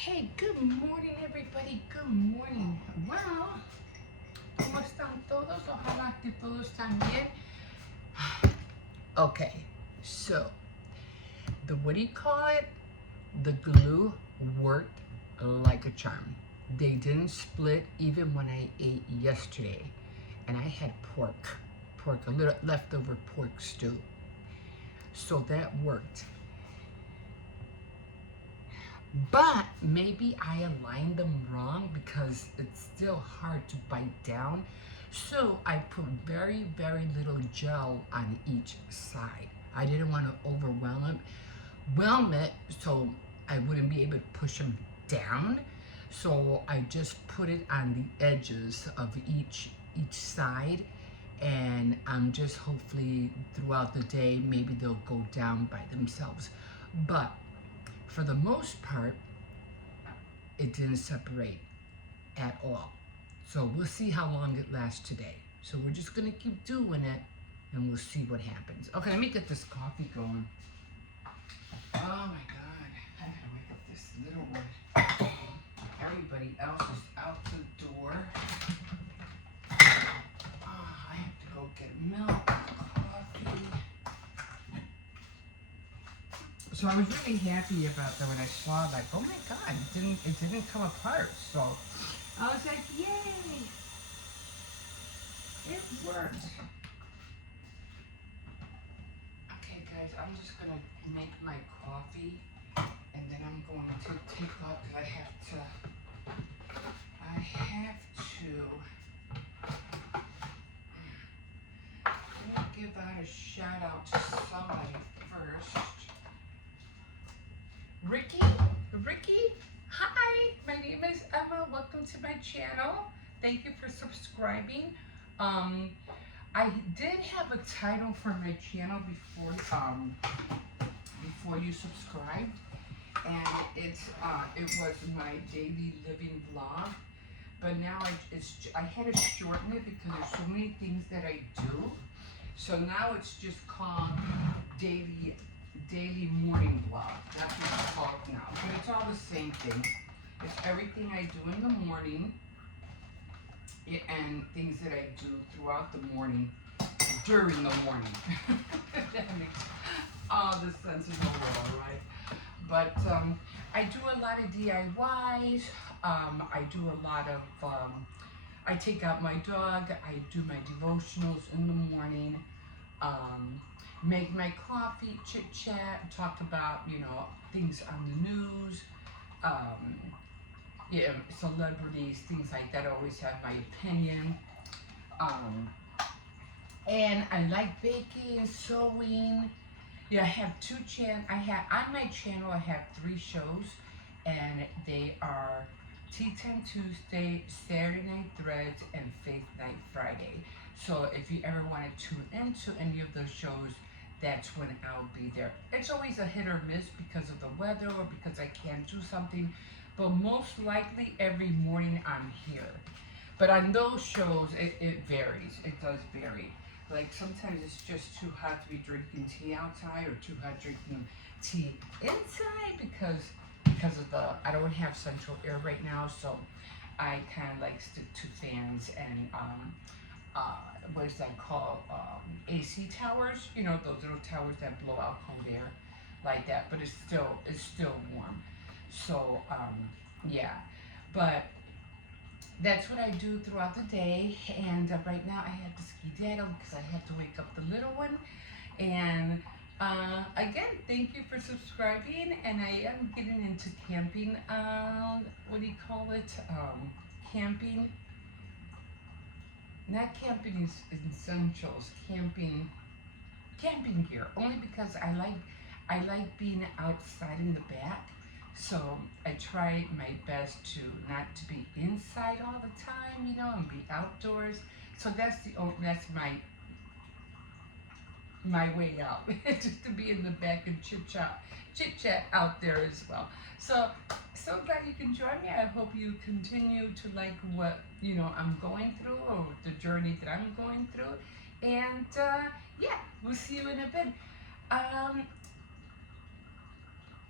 Hey, good morning, everybody. Good morning. Well, ¿cómo están todos? Ojalá que todos están bien. Okay, so what do you call it? The glue worked like a charm. They didn't split even when I ate yesterday, and I had a little leftover pork stew. So that worked. But maybe I aligned them wrong because it's still hard to bite down. So I put very, very little gel on each side. I didn't want to whelm it so I wouldn't be able to push them down. So I just put it on the edges of each side, and I'm just hopefully throughout the day maybe they'll go down by themselves. But for the most part, it didn't separate at all. So we'll see how long it lasts today. So we're just gonna keep doing it and we'll see what happens. Okay, let me get this coffee going. Oh my God, I gotta wake up this little one. Everybody else is out the door. Oh, I have to go get milk, coffee. So I was really happy about that when I saw, like, oh my God, it didn't come apart. So I was like, yay, it worked. Okay, guys, I'm just gonna make my coffee, and then I'm going to take off because I have to let me give out a shout out to somebody first. Ricky, hi, my name is Emma. Welcome to my channel. Thank you for subscribing. I did have a title for my channel before you subscribed, and it was my daily living vlog. But now I had to shorten it because there's so many things that I do. So now it's just called daily morning vlog. That's what it's called now. But it's all the same thing. It's everything I do in the morning and things that I do throughout the morning, during the morning. That makes all the sense in the world, right? But I do a lot of DIYs. I do a lot of, I take out my dog. I do my devotionals in the morning. Make my coffee, chit chat, talk about, things on the news, celebrities, things like that. I always have my opinion. And I like baking, sewing. Yeah, I have on my channel I have 3 shows, and they are Tea Time Tuesday, Saturday Night Threads, and Faith Night Friday. So if you ever want to tune into any of those shows, that's when I'll be there. It's always a hit or miss because of the weather or because I can't do something, but most likely every morning I'm here. But on those shows, it varies. It does vary. Like sometimes it's just too hot to be drinking tea outside, or too hot drinking tea inside because of I don't have central air right now, so I kind of like stick to fans and what is that called? AC towers. Those little towers that blow out cold air like that, but it's still warm. So yeah, but that's what I do throughout the day. And right now I have to skedaddle because I have to wake up the little one. And again, thank you for subscribing. And I am getting into camping. What do you call it? Camping. Not camping essentials. Camping gear. Only because I like being outside in the back. So I try my best to not to be inside all the time, and be outdoors. So that's my way out, just to be in the back and chit chat out there as well. So glad you can join me. I hope you continue to like what I'm going through, or the journey that I'm going through. And yeah, we'll see you in a bit.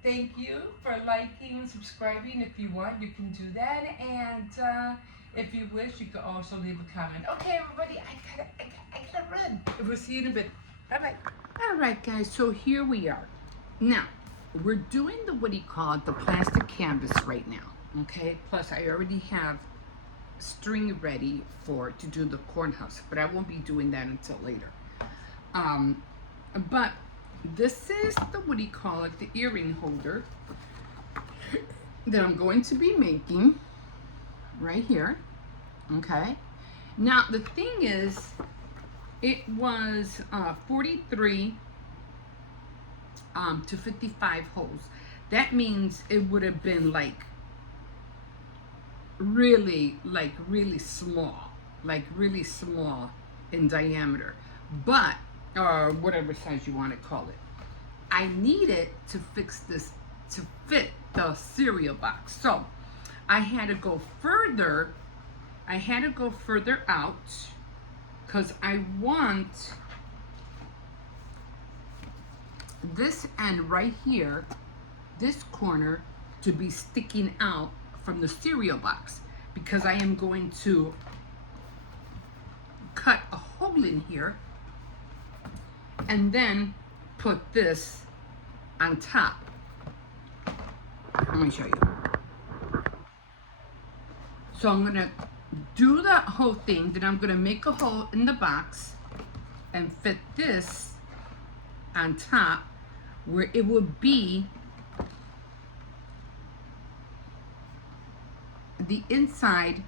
Thank you for liking and subscribing. If you want, you can do that. And if you wish, you can also leave a comment. Okay, everybody, I gotta run. We'll see you in a bit. Bye bye. All right, guys. So here we are. Now we're doing the what do you call it? The plastic canvas right now. Okay. Plus, I already have string ready to do the cornhouse, but I won't be doing that until later. But this is the what do you call it? The earring holder that I'm going to be making right here. Okay. Now the thing is, it was 43 to 55 holes. That means it would have been like really small, like really small in diameter, but or whatever size you want to call it. I needed to fix this to fit the cereal box, so I had to go further. I had to go further out because I want this end right here, this corner, to be sticking out from the cereal box, because I am going to cut a hole in here and then put this on top. Let me show you. So I'm gonna do that whole thing, then I'm gonna make a hole in the box and fit this on top where it will be the inside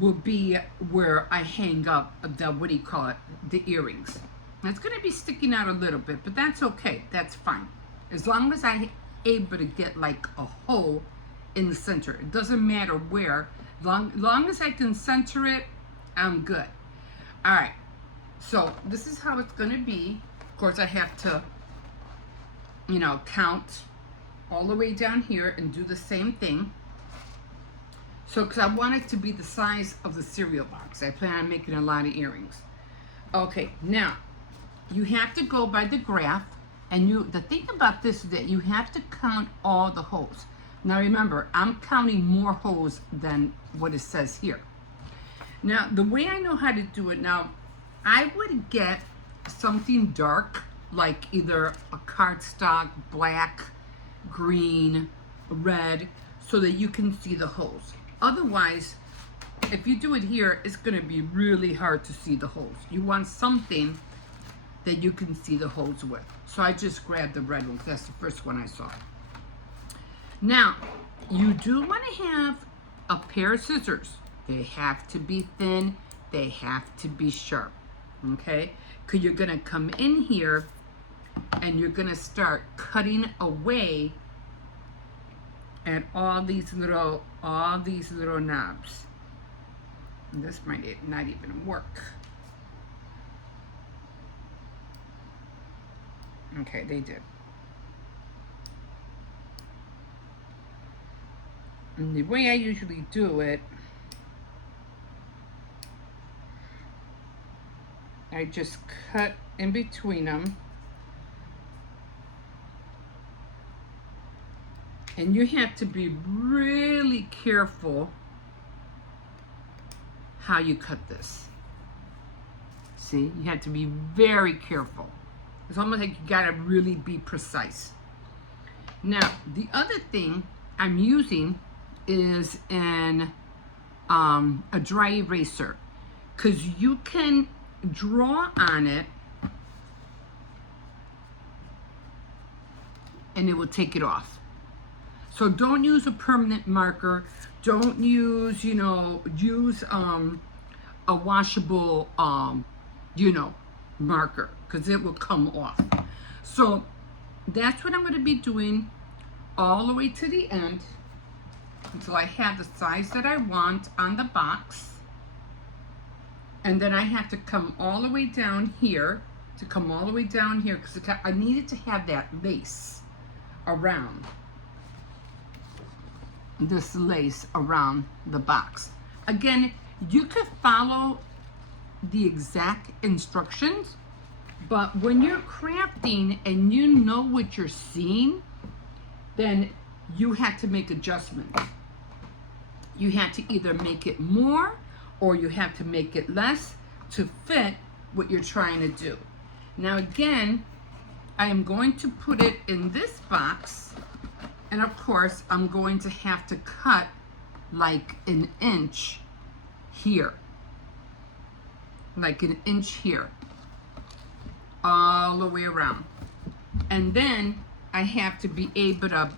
will be where I hang up the what do you call it, the earrings. Now it's going to be sticking out a little bit, but that's okay, that's fine, as long as I'm able to get like a hole in the center. It doesn't matter where, long as I can center it, I'm good. All right, so this is how it's going to be. Of course I have to, you know, count all the way down here and do the same thing. So, because I want it to be the size of the cereal box. I plan on making a lot of earrings. Okay, now, you have to go by the graph, and the thing about this is that you have to count all the holes. Now remember, I'm counting more holes than what it says here. Now, the way I know how to do it now, I would get something dark, like either a cardstock, black, green, red, so that you can see the holes. Otherwise, if you do it here, it's going to be really hard to see the holes. You want something that you can see the holes with. So I just grabbed the red one, because that's the first one I saw. Now, you do want to have a pair of scissors. They have to be thin. They have to be sharp. Okay? Because you're going to come in here and you're going to start cutting away at all these little knobs. And this might not even work. Okay, they did. And the way I usually do it, I just cut in between them. And you have to be really careful how you cut this. See, you have to be very careful. It's almost like you gotta really be precise. Now, the other thing I'm using is a dry eraser, because you can draw on it and it will take it off. So don't use a permanent marker. Don't use, use a washable, marker, because it will come off. So that's what I'm going to be doing all the way to the end until I have the size that I want on the box. And then I have to come all the way down here, because I needed to have that lace around. This lace around the box. Again, you could follow the exact instructions, but when you're crafting and you know what you're seeing, then you had to make adjustments. You had to either make it more or you have to make it less to fit what you're trying to do. Now again, I am going to put it in this box, and of course I'm going to have to cut like an inch here, like an inch here, all the way around. And then I have to be able to,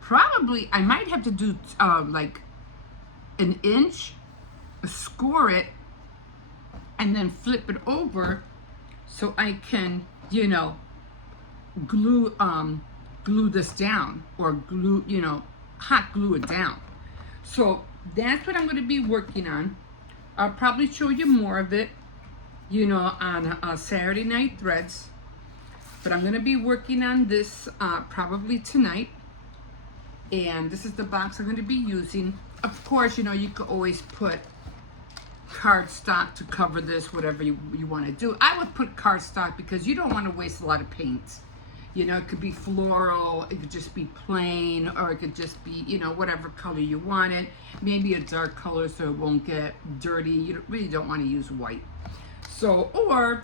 probably I might have to do like an inch, score it, and then flip it over so I can, you know, glue this down, or glue, you know, hot glue it down. So that's what I'm going to be working on. I'll probably show you more of it, you know, on Saturday Night Threads. But I'm going to be working on this probably tonight. And this is the box I'm going to be using. Of course, you know, you could always put cardstock to cover this, whatever you want to do. I would put cardstock because you don't want to waste a lot of paint. You know, it could be floral, it could just be plain, or it could just be, you know, whatever color you want it. Maybe a dark color so it won't get dirty. You really don't want to use white. So, or,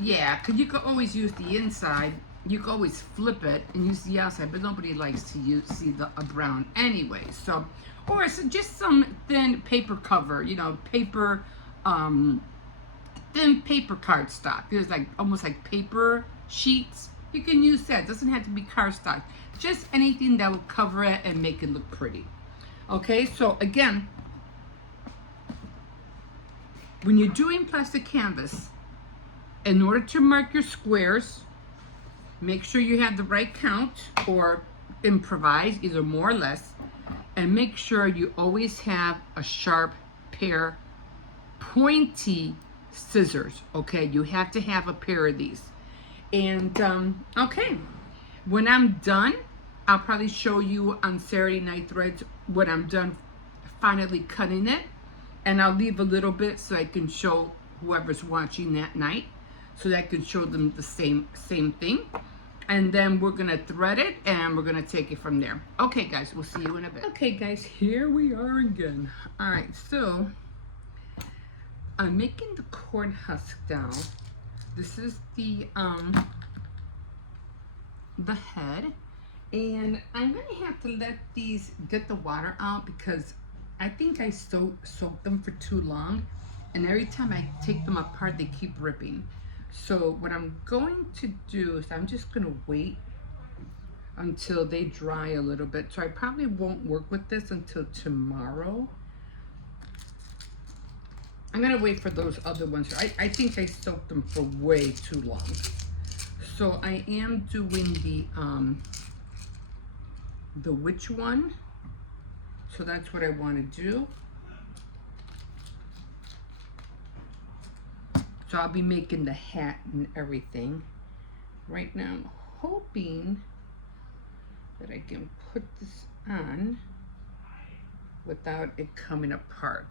yeah, because you could always use the inside. You could always flip it and use the outside, but nobody likes to see a brown anyway. So, or it's just some thin paper cover, you know, paper, thin paper cardstock. There's like almost like paper sheets. You can use that. It doesn't have to be cardstock. Just anything that will cover it and make it look pretty. Okay, so again, when you're doing plastic canvas, in order to mark your squares, make sure you have the right count, or improvise, either more or less, and make sure you always have a sharp pair, pointy scissors. Okay, you have to have a pair of these. And okay, when I'm done, I'll probably show you on Saturday Night Threads when I'm done finally cutting it, and I'll leave a little bit so I can show whoever's watching that night, so that I can show them the same thing. And then we're gonna thread it and we're gonna take it from there. Okay guys, we'll see you in a bit. Okay guys, here we are again. All right, so I'm making the corn husk down. This is the head, and I'm gonna have to let these get the water out because I think I soaked them for too long, and every time I take them apart they keep ripping. So what I'm going to do is I'm just gonna wait until they dry a little bit. So I probably won't work with this until tomorrow. I'm gonna wait for those other ones. I think I soaked them for way too long. So I am doing the witch one. So that's what I want to do. So I'll be making the hat and everything. Right now I'm hoping that I can put this on without it coming apart.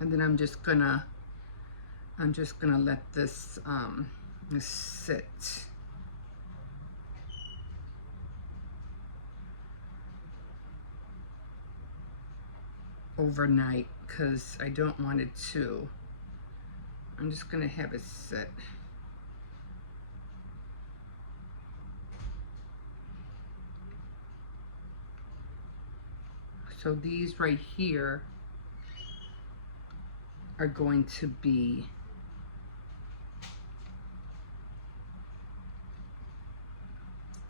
And then I'm just gonna let this sit. Overnight, because I don't want it to. I'm just gonna have it sit. So these right here are going to be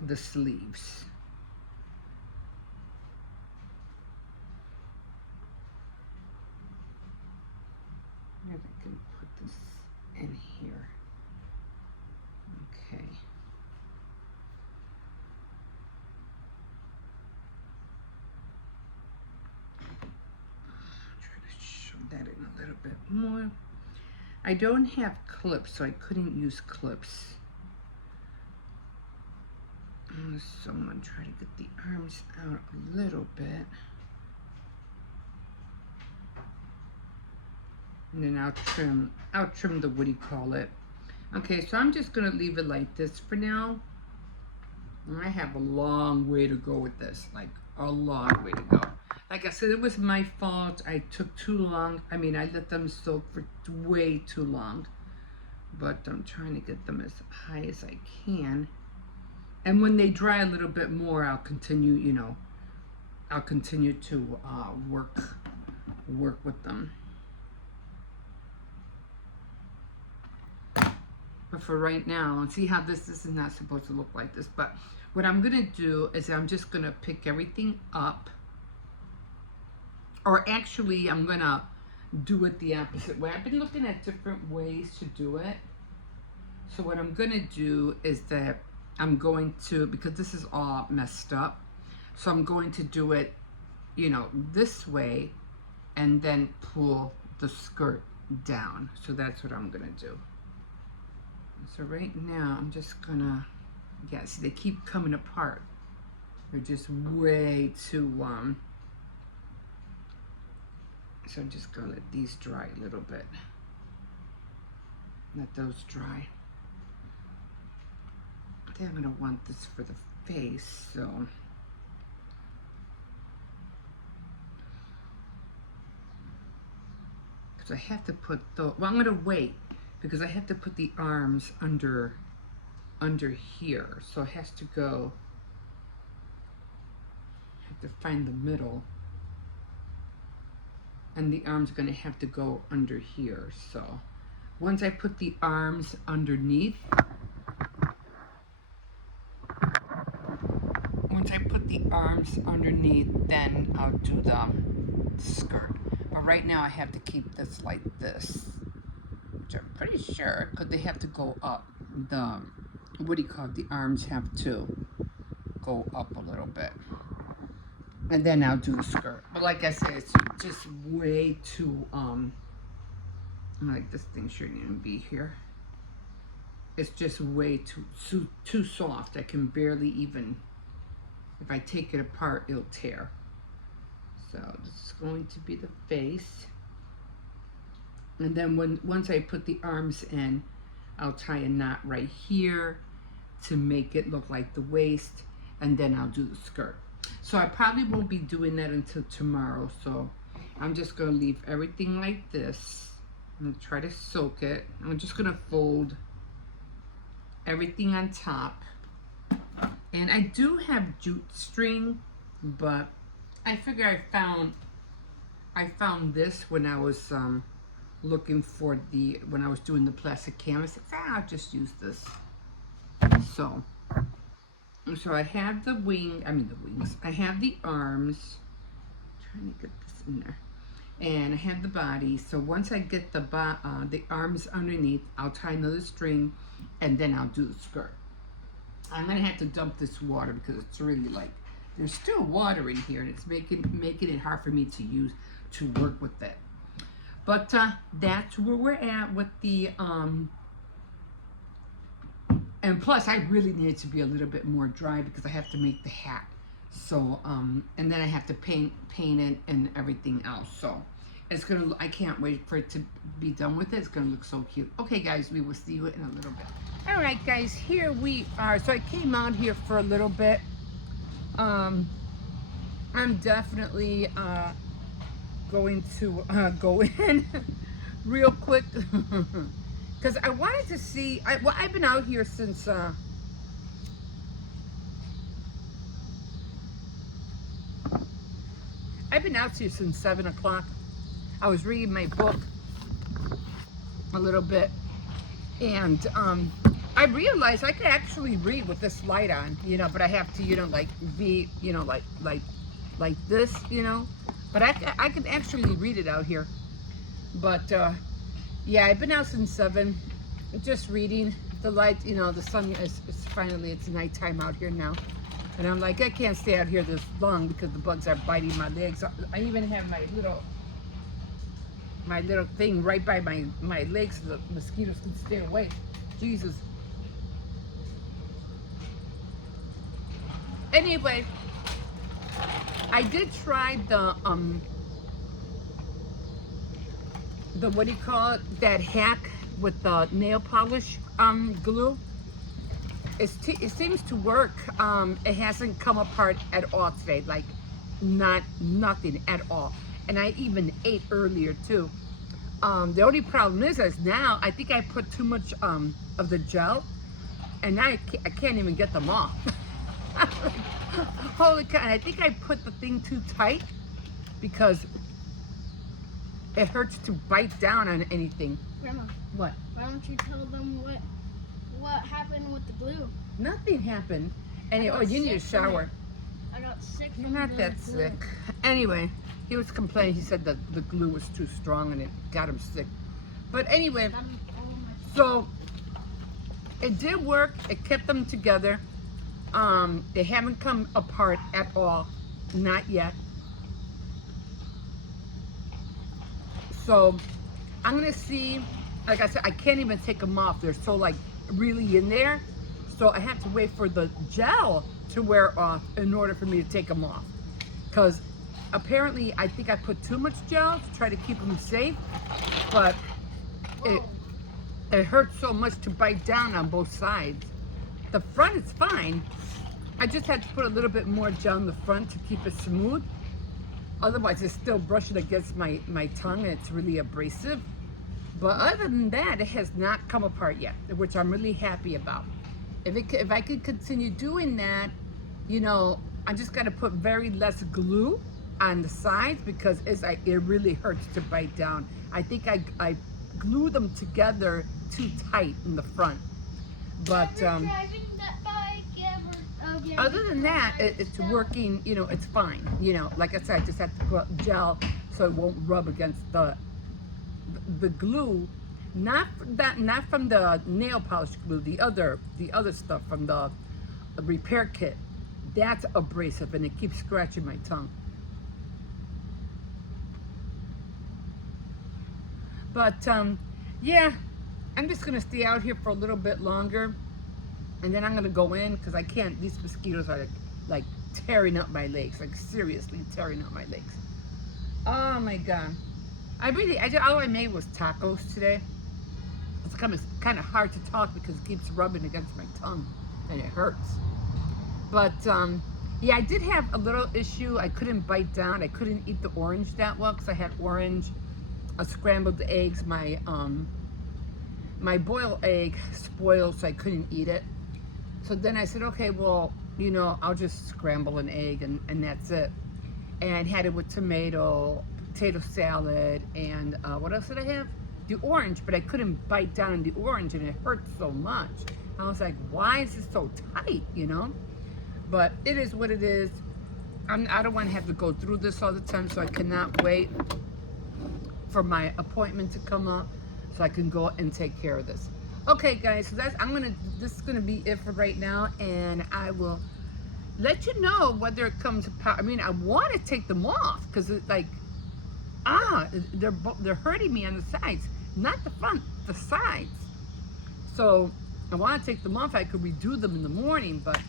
the sleeves. If I can put this in here. Okay. Try to show that in a little bit more. I don't have clips, so I couldn't use clips. So I'm gonna try to get the arms out a little bit. And then I'll trim the, what do you call it? Okay, so I'm just gonna leave it like this for now. And I have a long way to go with this, like a long way to go. Like I said, it was my fault. I took too long. I mean, I let them soak for way too long. But I'm trying to get them as high as I can. And when they dry a little bit more, I'll continue, you know, I'll continue to work with them. But for right now, and see how this is not supposed to look like this. But what I'm gonna do is I'm just gonna pick everything up. Or actually, I'm gonna do it the opposite way. I've been looking at different ways to do it. So what I'm gonna do is that I'm going to, because this is all messed up, so I'm going to do it, you know, this way, and then pull the skirt down. So that's what I'm gonna do. So right now, I'm just gonna, yeah, see, they keep coming apart. They're just way too, so I'm just gonna let these dry a little bit. Let those dry. Then I'm gonna want this for the face, so. Because I have to put the, well, I'm gonna wait because I have to put the arms under here. So it has to go, I have to find the middle. And the arms are gonna have to go under here. So once I put the arms underneath, then I'll do the skirt. But right now I have to keep this like this, which I'm pretty sure, because they have to go up. The, what do you call it? The arms have to go up a little bit. And then I'll do the skirt. But like I said, it's just way too, like this thing shouldn't even be here. It's just way too soft. I can barely even, if I take it apart, it'll tear. So this is going to be the face. And then once I put the arms in, I'll tie a knot right here to make it look like the waist, and then I'll do the skirt. So I probably won't be doing that until tomorrow. So I'm just gonna leave everything like this. I'm gonna try to soak it. I'm just gonna fold everything on top. And I do have jute string, but I figure I found this when I was looking for when I was doing the plastic canvas. I'll just use this. So I have the wings. I have the arms. I'm trying to get this in there. And I have the body. So once I get the arms underneath, I'll tie another string, and then I'll do the skirt. I'm gonna have to dump this water because it's really like, there's still water in here, and it's making it hard for me to work with it. But that's where we're at with the and plus I really need it to be a little bit more dry because I have to make the hat. So and then I have to paint it and everything else. So it's gonna, I can't wait for it to be done with it. It's gonna look so cute. Okay guys, we will see you in a little bit. All right guys, here we are. So I came out here for a little bit. I'm definitely going to go in real quick because I wanted to see, well, I've been out here since I've been out here since 7 o'clock. I was reading my book a little bit, and I realized I could actually read with this light on, you know, but I have to, you know, like be, you know, like this, you know, but I can actually read it out here. But yeah, I've been out since 7, just reading. The light, you know, the sun is finally, it's nighttime out here now. And I'm like, I can't stay out here this long because the bugs are biting my legs. I even have my little thing right by my legs so the mosquitoes can stay away. Jesus. Anyway, I did try the what do you call it? That hack with the nail polish glue. It seems to work. It hasn't come apart at all today, like nothing at all. And I even ate earlier too. The only problem is now I think I put too much of the gel, and now I can't even get them off. Holy cow! And I think I put the thing too tight because it hurts to bite down on anything. Grandma. What? Why don't you tell them what happened with the glue? Nothing happened. And oh, you need a shower. I got sick. You're not that sick. Anyway, he was complaining. He said that the glue was too strong and it got him sick. But anyway, so it did work. It kept them together. They haven't come apart at all. Not yet. So I'm gonna see. Like I said, I can't even take them off. They're so like really in there. So I have to wait for the gel to wear off in order for me to take them off. Because apparently I think I put too much gel to try to keep them safe. But it hurts so much to bite down on both sides. The front is fine. I just had to put a little bit more gel in the front to keep it smooth. Otherwise it's still brushing against my tongue and it's really abrasive. But other than that, it has not come apart yet, which I'm really happy about. If I could continue doing that, you know, I just got to put very less glue on the sides because it really hurts to bite down. I think I glued them together too tight in the front. But other than that, it's working. You know, it's fine. You know, like I said, I just have to put gel so it won't rub against the glue. Not from the nail polish glue, the other stuff from the repair kit. That's abrasive and it keeps scratching my tongue. But yeah, I'm just gonna stay out here for a little bit longer, and then I'm gonna go in because I can't. These mosquitoes are like tearing up my legs, like seriously tearing up my legs. Oh my god. All I made was tacos today. It's kind of hard to talk because it keeps rubbing against my tongue and it hurts. But yeah, I did have a little issue. I couldn't bite down. I couldn't eat the orange that well because I had orange, scrambled eggs. My boiled egg spoiled, so I couldn't eat it. So then I said, okay, well, you know, I'll just scramble an egg and that's it. And I had it with tomato salad, and what else did I have? The orange, but I couldn't bite down on the orange and it hurt so much. I was like, why is it so tight, you know? But it is what it is. I don't want to have to go through this all the time, so I cannot wait for my appointment to come up so I can go and take care of this. Okay, guys, so this is gonna be it for right now, and I will let you know whether it comes apart. I mean, I want to take them off because it's like, they're hurting me on the sides, not the front, the sides. So I want to take them off. I could redo them in the morning, but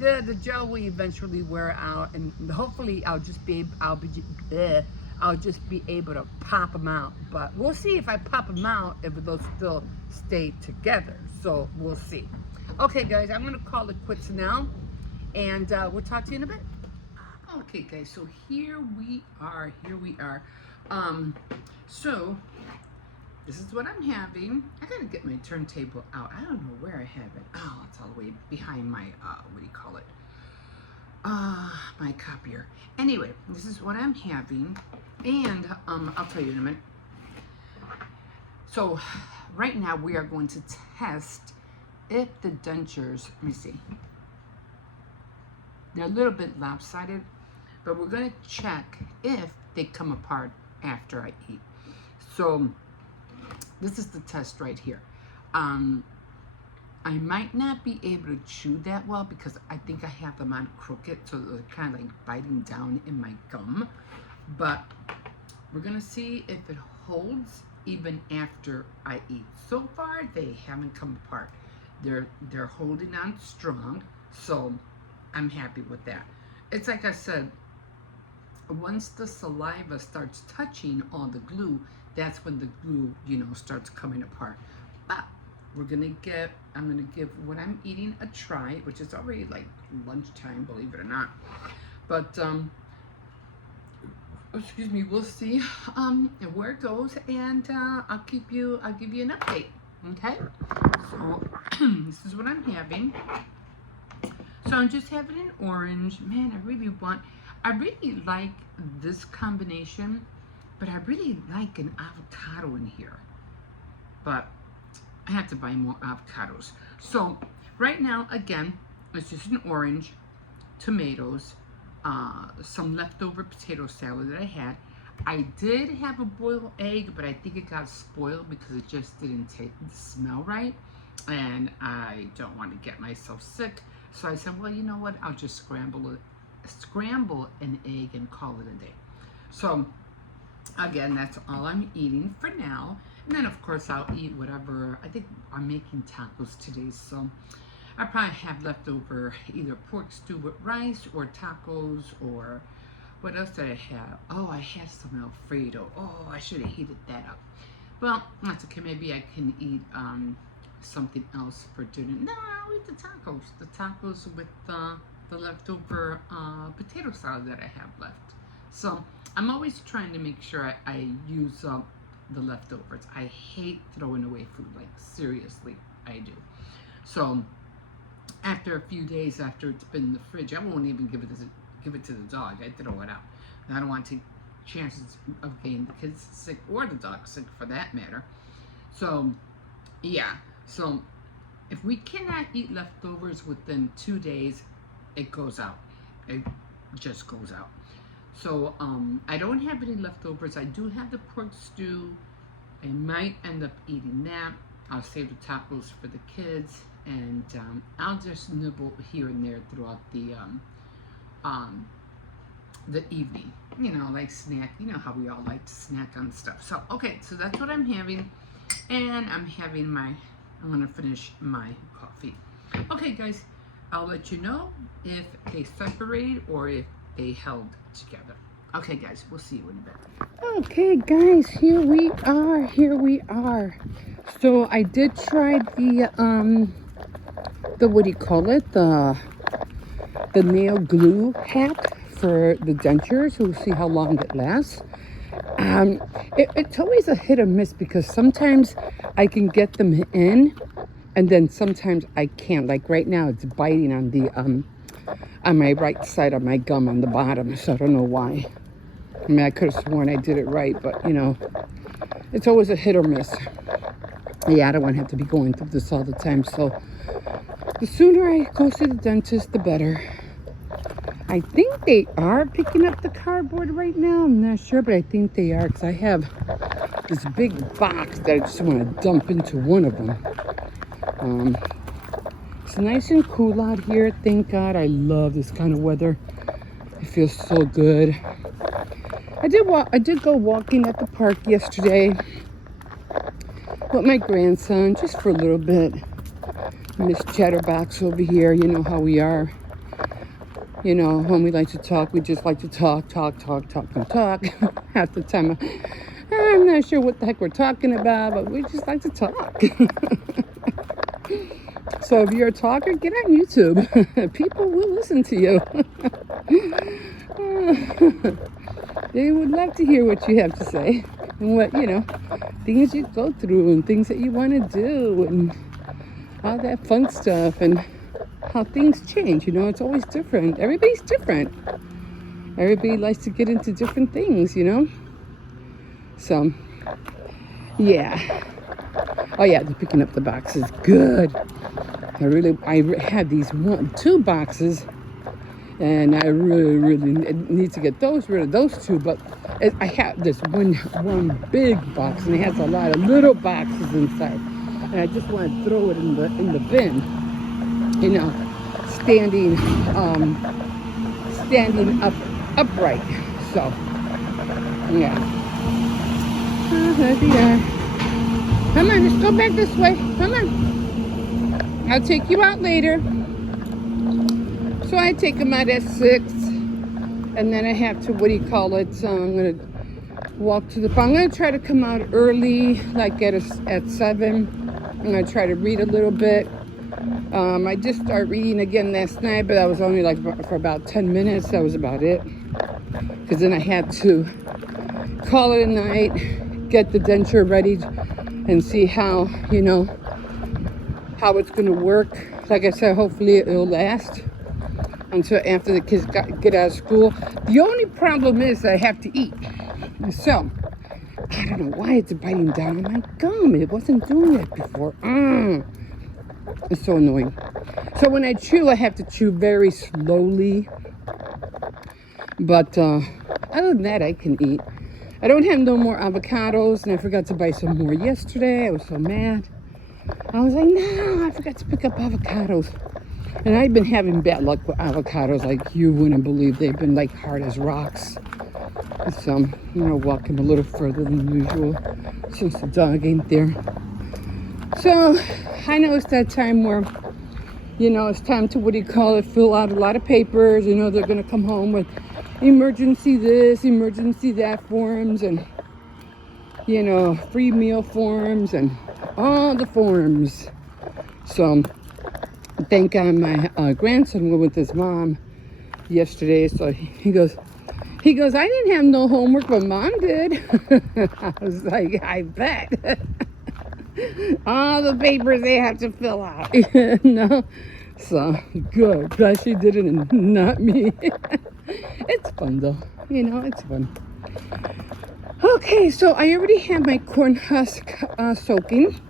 the gel will eventually wear out, and hopefully I'll just be able to pop them out. But we'll see if I pop them out, if they'll still stay together. So we'll see. Okay, guys, I'm gonna call it quits now, and we'll talk to you in a bit. Okay, guys, so here we are. So this is what I'm having. I gotta get my turntable out. I don't know where I have it. Oh, it's all the way behind my what do you call it? My copier. Anyway, this is what I'm having, and I'll tell you in a minute. So right now we are going to test if the dentures, let me see, they're a little bit lopsided, but we're going to check if they come apart after I eat. So this is the test right here. I might not be able to chew that well because I think I have them on crooked, so they're kind of like biting down in my gum. But we're gonna see if it holds even after I eat. So far, they haven't come apart. They're holding on strong, so I'm happy with that. It's like I said, once the saliva starts touching all the glue, that's when the glue, starts coming apart. But I'm gonna give what I'm eating a try, which is already like lunchtime, believe it or not. But excuse me, we'll see where it goes, and I'll give you an update. Okay, so this is what I'm having. So I'm just having an orange. Man, I really like this combination, but I really like an avocado in here. But I have to buy more avocados. So right now, again, it's just an orange, tomatoes, some leftover potato salad that I had. I did have a boiled egg, but I think it got spoiled because it just didn't smell right, and I don't want to get myself sick. So I said, well, you know what? I'll just scramble an egg and call it a day. So again, that's all I'm eating for now. And then of course I'll eat whatever. I think I'm making tacos today, so I probably have leftover either pork stew with rice or tacos, or what else did I have? Oh, I had some Alfredo. Oh, I should have heated that up. Well, that's okay. Maybe I can eat something else for dinner. No, I'll eat the tacos. The tacos with the leftover potato salad that I have left. So I'm always trying to make sure I use up the leftovers. I hate throwing away food, like seriously, I do. So after a few days after it's been in the fridge, I won't even give it to the dog. I throw it out. And I don't want to take chances of getting the kids sick or the dog sick for that matter. So yeah. So if we cannot eat leftovers within 2 days, it goes out. It just goes out. So I don't have any leftovers. I do have the pork stew. I might end up eating that. I'll save the tacos for the kids, and I'll just nibble here and there throughout the evening. Like snack. You know how we all like to snack on stuff. So okay, so that's what I'm having, and I'm gonna finish my coffee. Okay, guys, I'll let you know if they separated or if they held together. Okay, guys, we'll see you in a bit. Okay, guys, here we are. So I did try the what do you call it? The nail glue hack for the dentures. We'll see how long it lasts. It's always a hit or miss because sometimes I can get them in, and then sometimes I can't. Like right now, it's biting on the on my right side of my gum on the bottom, so I don't know why. I mean, I could have sworn I did it right, but it's always a hit or miss. Yeah, I don't want to have to be going through this all the time, so the sooner I go to the dentist, the better. I think they are picking up the cardboard right now. I'm not sure, but I think they are, because I have this big box that I just want to dump into one of them. It's nice and cool out here. Thank God. I love this kind of weather. It feels so good. I did go walking at the park yesterday with my grandson, just for a little bit. Miss Chatterbox over here. You know how we are. When we like to talk, we just like to talk. Half the time, I'm not sure what the heck we're talking about, but we just like to talk. So if you're a talker, get on YouTube. People will listen to you. They would love to hear what you have to say and what, things you go through and things that you want to do and all that fun stuff and how things change. It's always different. Everybody's different. Everybody likes to get into different things, So, yeah. Oh yeah, they're picking up the boxes. Good. I had these 2 boxes, and I really need to get rid of those 2. But I have this one big box, and it has a lot of little boxes inside, and I just want to throw it in the bin. Standing upright. So, yeah. There they are. Come on, let's go back this way. Come on. I'll take you out later. So I take them out at 6. And then I have to, I'm going to walk to the farm. I'm gonna try to come out early, like at 7. I'm gonna try to read a little bit. I just started reading again last night, but I was only like for about 10 minutes. That was about it. Because then I had to call it a night, get the denture ready, and see how, you know, how it's gonna work. Like I said, hopefully it'll last until after the kids get out of school. The only problem is I have to eat. So, I don't know why it's biting down on my gum. It wasn't doing that before. It's so annoying. So when I chew, I have to chew very slowly. But other than that, I can eat. I don't have no more avocados, and I forgot to buy some more yesterday. I was so mad. I was like, no, I forgot to pick up avocados. And I've been having bad luck with avocados like you wouldn't believe. They've been like hard as rocks. So, you know, walking a little further than usual since the dog ain't there. So, I know it's that time where, you know, it's time to, what do you call it, fill out a lot of papers. You know, they're going to come home with emergency this, emergency that forms, and, you know, free meal forms and all the forms. So, thank God my grandson went with his mom yesterday. So he goes, I didn't have no homework, but Mom did. I was like, I bet. All the papers they have to fill out. No? So, good. Glad she did it and not me. It's fun, though. You know, it's fun. Okay, so I already have my corn husk soaking.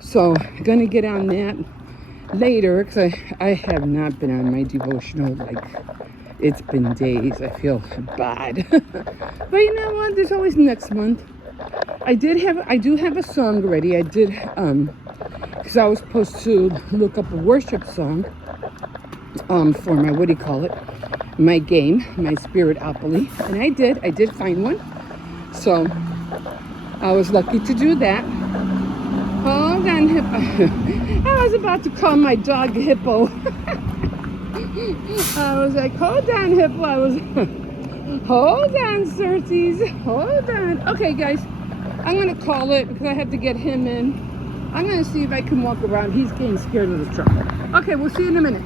So, I'm going to get on that later, because I have not been on my devotional, like, it's been days. I feel bad. But you know what? There's always next month. I do have a song ready. I did, because I was supposed to look up a worship song, for my, what do you call it? My game, my Spiritopoly. And I did find one. So, I was lucky to do that. Hold on, Hippo. I was about to call my dog Hippo. I was like, hold on, Hippo. I was, hold on, Certes. Hold on. Okay, guys. I'm going to call it because I have to get him in. I'm going to see if I can walk around. He's getting scared of the truck. Okay, we'll see you in a minute.